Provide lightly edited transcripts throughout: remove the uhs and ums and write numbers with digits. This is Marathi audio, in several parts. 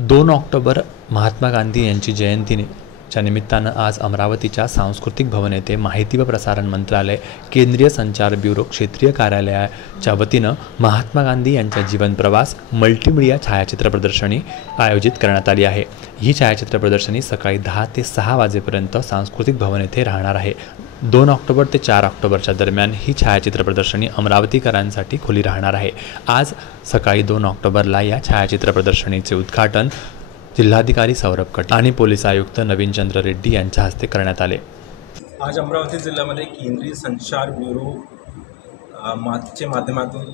2 ऑक्टोबर महात्मा गांधी यांची जयंतीच्या निमित्तानं आज अमरावतीच्या सांस्कृतिक भवन येथे माहिती व प्रसारण मंत्रालय, केंद्रीय संचार ब्युरो, क्षेत्रीय कार्यालयाच्या वतीनं महात्मा गांधी यांचा जीवन प्रवास मल्टीमीडिया छायाचित्र प्रदर्शनी आयोजित करण्यात आली आहे। ही छायाचित्र प्रदर्शनी सकाळी 10 ते 6 वाजेपर्यंत सांस्कृतिक भवन येथे राहणार आहे। 2 ऑक्टोबर ते 4 ऑक्टोबरच्या दरम्यान ही छायाचित्र प्रदर्शनी अमरावतीकरांसाठी खुली राहणार आहे। आज सकाळी 2 ऑक्टोबरला या छायाचित्र प्रदर्शनीचे उद्घाटन जिल्हाधिकारी सौरभ कट आणि पोलीस आयुक्त नवीन चंद्र रेड्डी यांच्या हस्ते करण्यात आले। आज अमरावती जिल्ह्यामध्ये केंद्रीय संचार ब्युरो चे माध्यमातून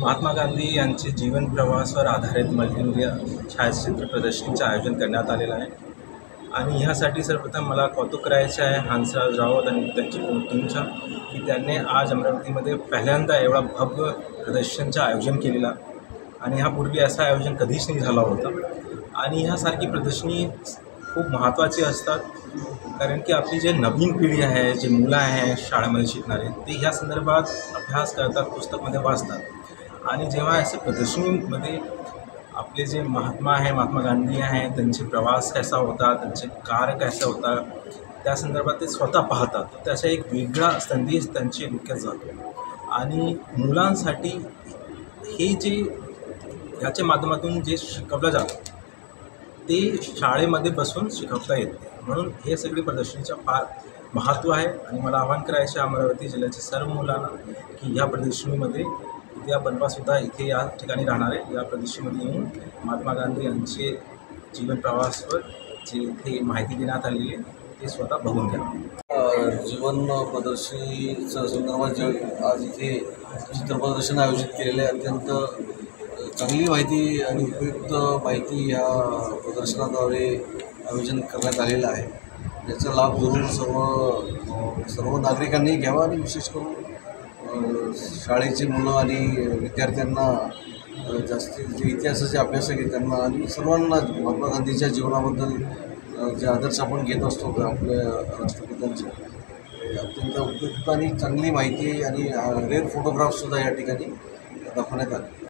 महात्मा गांधी यांचे जीवन प्रवासावर आधारित मल्टीमीडिया छायाचित्र प्रदर्शनीचे आयोजन करण्यात आलेलं आहे। आणि ह्यासाठी सर्वप्रथम मला कौतुक करायचे आहे हंसराज रावत आणि त्यांची टीमच्या, की त्यांनी आज अमरावतीमध्ये पहिल्यांदा एवढा भव्य प्रदर्शनचं आयोजन केलेलं आणि ह्यापूर्वी असं आयोजन कधीच नाही झालं होतं। आणि ह्यासारखी प्रदर्शनी खूप महत्त्वाची असतात, कारण की आपली जे नवीन पिढी आहे, जे मुलं आहे शाळेमध्ये शिकणारे, ते ह्या संदर्भात अभ्यास करतात, पुस्तकमध्ये वाचतात। आणि जेव्हा असे प्रदर्शनीमध्ये आपले जे महात्मा गांधी आहे, त्यांचे प्रवास कसा होता, त्यांचे कार्य कसा होता, त्या संदर्भात ते स्वतः पाहतात, त्याचा एक वेगळा संदेश त्यांच्या डोक्यात जातो। आणि मुलांसाठी हे जे ह्याच्या माध्यमातून जे शिकवलं जातं ते शाळेमध्ये बसून शिकवता येते, म्हणून हे सगळी प्रदर्शनीचं फार महत्त्व आहे। आणि मला आवाहन करायचे अमरावती जिल्ह्याच्या सर्व मुलांना की ह्या प्रदर्शनीमध्ये उद्या बनवासुद्धा इथे या ठिकाणी राहणार आहे, या प्रदर्शनीमध्ये येऊन महात्मा गांधी यांचे जीवन प्रवासावर जे इथे माहिती देण्यात आलेली आहे ते स्वतः बघून घ्या। जीवन प्रदर्शनीच्या संदर्भात जे आज इथे चित्रप्रदर्शन आयोजित केलेले आहे, अत्यंत चांगली माहिती आणि उपयुक्त माहिती या प्रदर्शनाद्वारे आयोजन करण्यात आलेलं आहे। याचा लाभ जरूर सर्व नागरिकांनी घ्यावा आणि विशेष करून शाळेची मुलं आणि विद्यार्थ्यांना जास्तीत जे इतिहासाचे अभ्यासक आहेत त्यांना आणि सर्वांना महात्मा गांधीच्या जीवनाबद्दल जे आदर्श आपण घेत असतो आपल्या राष्ट्रपित्यांचे, अत्यंत उपयुक्त आणि चांगली माहिती आणि रेअर फोटोग्राफसुद्धा या ठिकाणी दाखवण्यात आले।